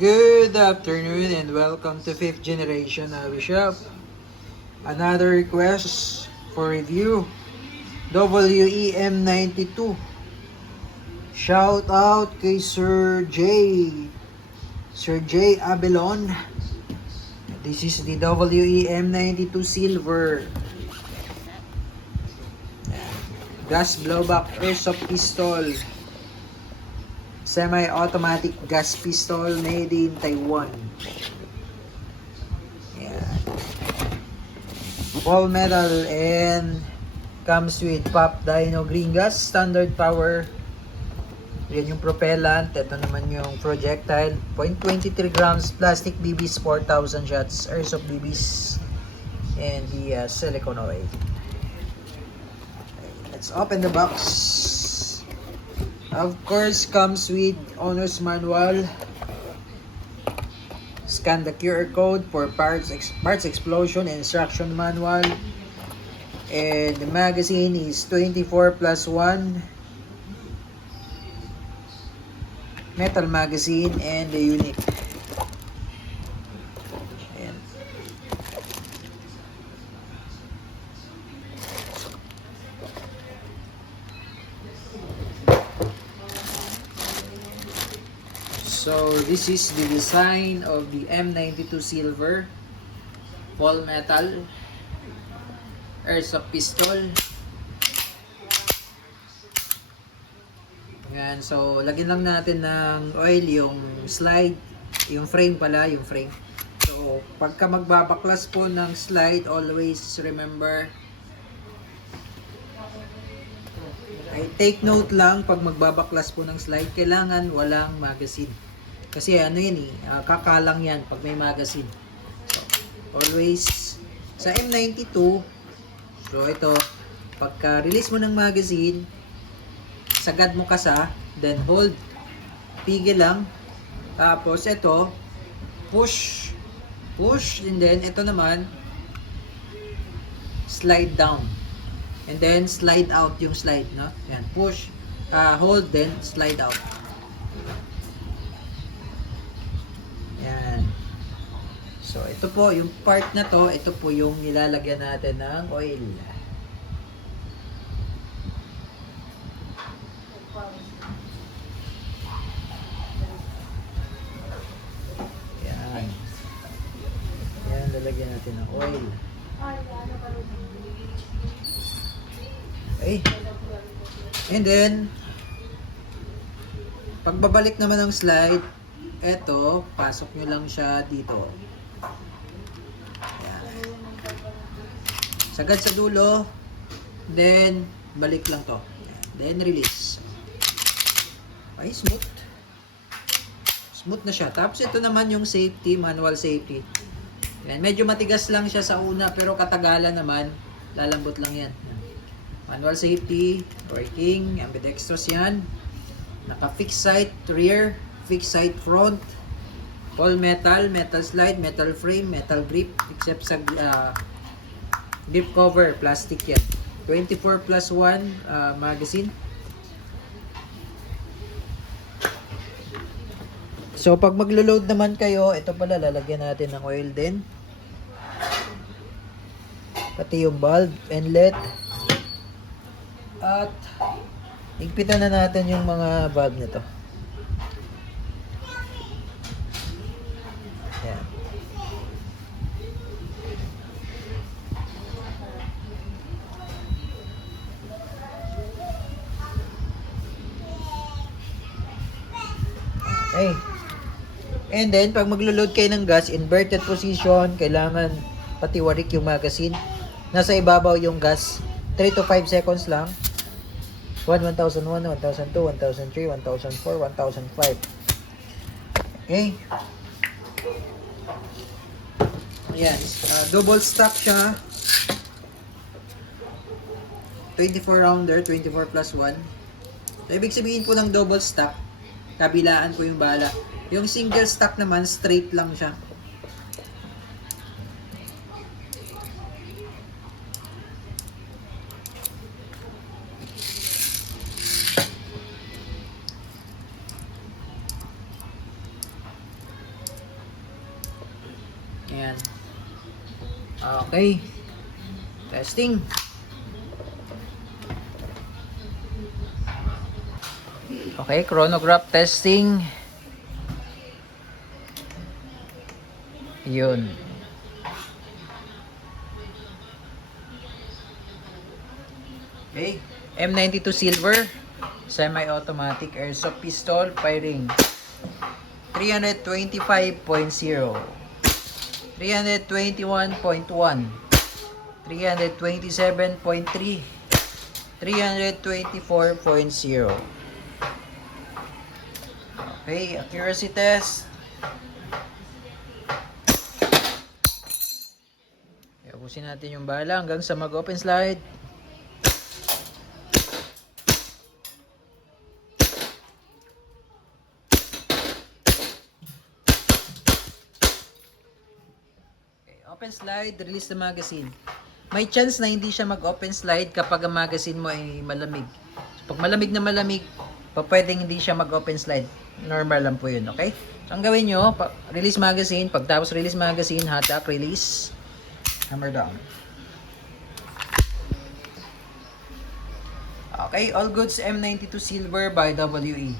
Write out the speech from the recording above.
Good afternoon and welcome to 5th Generation Bishop. Another request for review. WEM92. Shout out kay Sir J. Sir J. Abelon. This is the WEM92 Silver. Gas blowback airsoft pistol. Semi-automatic gas pistol made in Taiwan. Yan. All metal and comes with pop dyno green gas, standard power. Yan yung propellant. Ito naman yung projectile. 0.23 grams plastic BBs, 4,000 shots, airsoft BBs, and the silicone oil. Okay, let's open the box. Of course, comes with owner's manual. Scan the QR code for parts explosion and instruction manual. And the magazine is 24+1 metal magazine and the unit. Ayan. So this is the design of the M92 Silver all metal airsoft pistol. Yan, so lagyan lang natin ng oil yung slide, yung frame pala, yung frame. So pagka magbabaklas po ng slide, always remember, ay take note lang pag magbabaklas po ng slide, kailangan walang magazine. Kasi ano yun kakalang yan pag may magazine. So, always sa M92, so ito, pagka release mo ng magazine, sagad mo kasa, then hold, pigil lang, tapos ito, push, and then ito naman, slide down, and then slide out yung slide, no? Yan, push, hold, then slide out. Yan. So, ito po, yung part na to, ito po yung nilalagyan natin ng oil. Yan. Yan, lalagyan natin ng oil. Okay. And then, pagbabalik naman ng slide, eto, pasok nyo lang siya dito. Yan. Sagad sa dulo, then, balik lang to. Yan. Then, release. Okay, smooth. Smooth na siya. Tapos, ito naman yung safety, manual safety. Yan. Medyo matigas lang siya sa una, pero katagalan naman, lalambot lang yan. Manual safety, working, ambidextrous yan. Naka-fixed sight rear, fixed sight front, all metal, metal slide, metal frame, metal grip, except sa grip cover, plastic yan. 24+1 magazine. So pag maglo-load naman kayo, ito pala lalagyan natin ng oil din. Pati yung bulb, inlet. At higpitan na natin yung mga valve nito. Yan. Okay. And then, pag maglo-load kayo ng gas, inverted position, kailangan patiwarik yung magazine. Nasa ibabaw yung gas. 3 to 5 seconds lang. 1001, 1002, 1003, 1004, 1005. Okay. Ayan. Double stack siya. 24 rounder, 24+1. So, ibig sabihin po ng double stack, kabilaan po yung bala. Yung single stack naman, straight lang siya. Ayan. Okay. Testing. Okay, chronograph testing. Yun. Okay, M92 silver, semi-automatic airsoft pistol, firing 325.0, 321.1, 327.3, 324.0. Okay, accuracy test. Ubusin natin yung bala hanggang sa mag-open slide. Open slide, release the magazine. May chance na hindi siya mag-open slide kapag ang magazine mo ay malamig. So, pag malamig na malamig, pwedeng hindi siya mag-open slide. Normal lang po yun, okay? So, ang gawin nyo, release magazine. Pagtapos release magazine, hatak, release, hammer down. Okay, all goods M92 silver by WE.